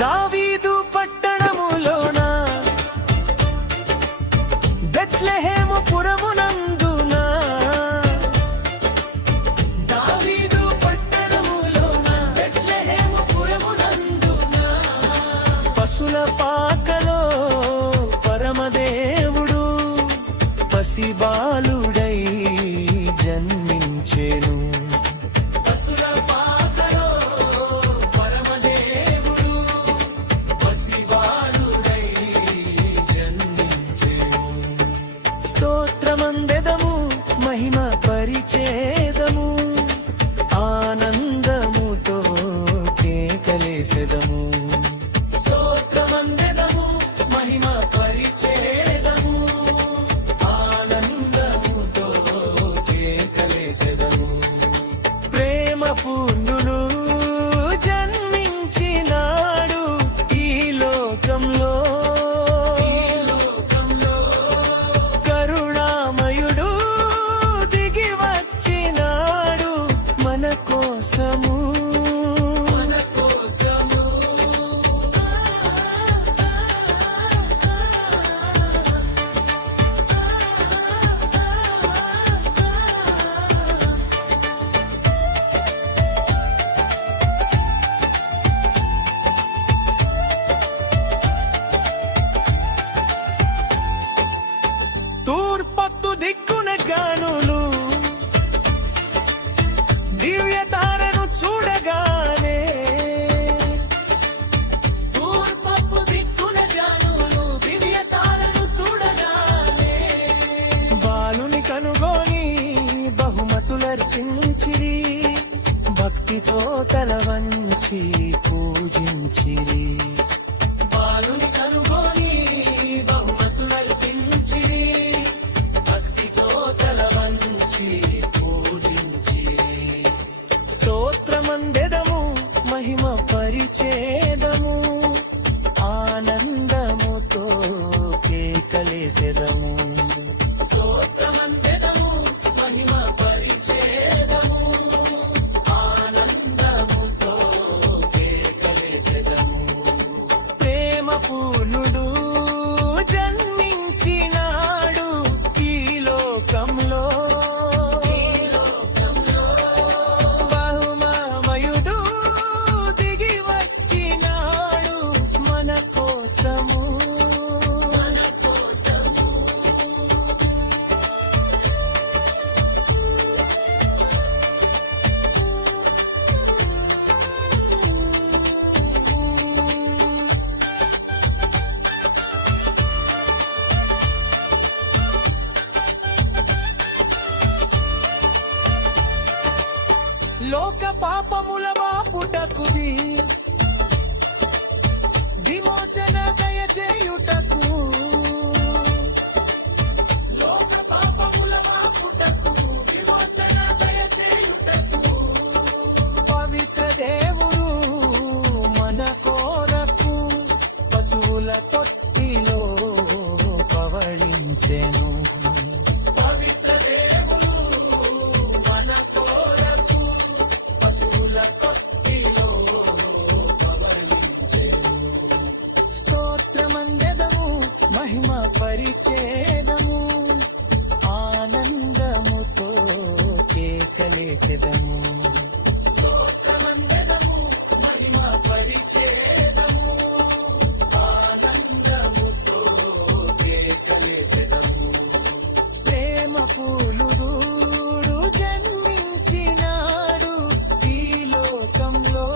దావీదు పట్టణములోన బెత్లెహేము పురమునందున దావీదు పట్టణములోన బెత్లెహేము పురమునందున పశుల పాకలో పరమదేవుడు పసిబాలుడై జన్మించెను. స్తోత్రమందెదము మహిమ పరిచేదము ఆనందముతో కేకలేసెదము. స్తోత్రమందెదము మహిమ పరిచేదము ఆనందముతో కేకలేసెదము. ప్రేమ పూర్ణుడు జన్మించినాడు ఈ లోకంలో. తూర్పత్తు దిక్కున గానులు దివ్య తారను చూడగానే. తూర్పత్తు దిక్కున గానులు దివ్య తారను చూడగానే బాలుని కనుగొని బహుమతులర్పించిరి. భక్తితో తల వంచి పూజించిరి. బాలుని కనుగొని బహుమతులర్పించిరి. భక్తితో తల వంచి పూజించిరి. స్తోత్రమందెదము మహిమ పరిచేదము ఆనందముతో కేకలేసెదము. స్తోత్రమందెదము మహిమ పరిచేదము ఆనందముతో కేకలేసెదము. ప్రేమ పూర్ణుడు జన్మించినాడు ఈ లోకంలో. బహుమయుడు దిగి వచ్చినాడు మన కోసము. లోక పాపముల బాపుటకు విమోచన దయచేయుటకు. లోక పాపముల బాపుటకు విమోచన దయచేయుటకు పవిత్ర దేవుడు మన కోరకు పశువుల తొట్టిలో పవళించెను. పవిత్ర దేవుడు మన కోరకు పశువుల తొట్టిలో పవళించెను. స్తోత్రమందెదము మహిమ పరిచేదము ఆనందముతో కేకలేసెదము. స్తోత్రమందెదము మహిమ పరిచేదము ఆనందముతో కేకలేసెదము. ప్రేమ పూలుడు జన్మించినాడు ఈ లోకంలో.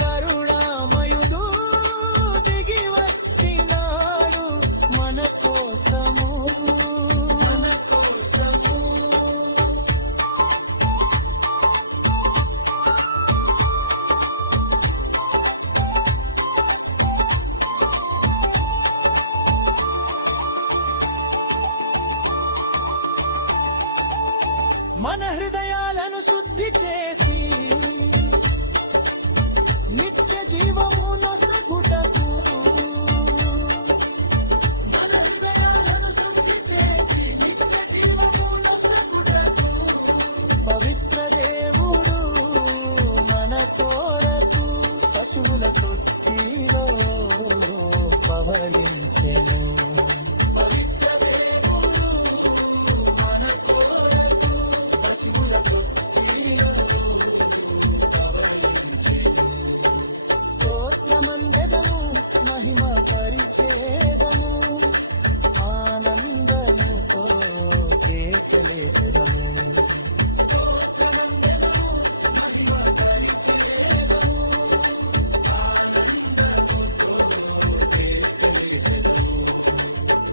కరుణామయుడు దిగి వచ్చినాడు మన కోసము. మన హృదయాలను శుద్ధి చేసి నిత్య జీవము నొసగుటకు. మన హృదయాలను శుద్ధి చేసి నిత్య జీవము నొసగుటకు పవిత్ర దేవుడు మన కో పశువుల తొట్టిలో పవళించెను. పవిత్ర దేవుడు మన కొరకు పశువుల తొట్టిలో పవళించెను. స్తోత్రమందెదము మహిమ పరిచేదము, ఆనందముతో కేకలేసెదము.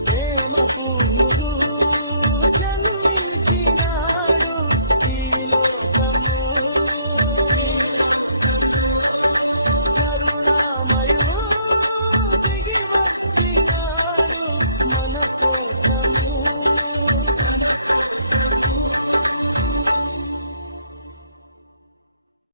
ప్రేమ పూర్ణుడు జన్మించినాడు ఈ లోకము, కరుణామయుడు దిగి వచ్చినాడు మన కోసము.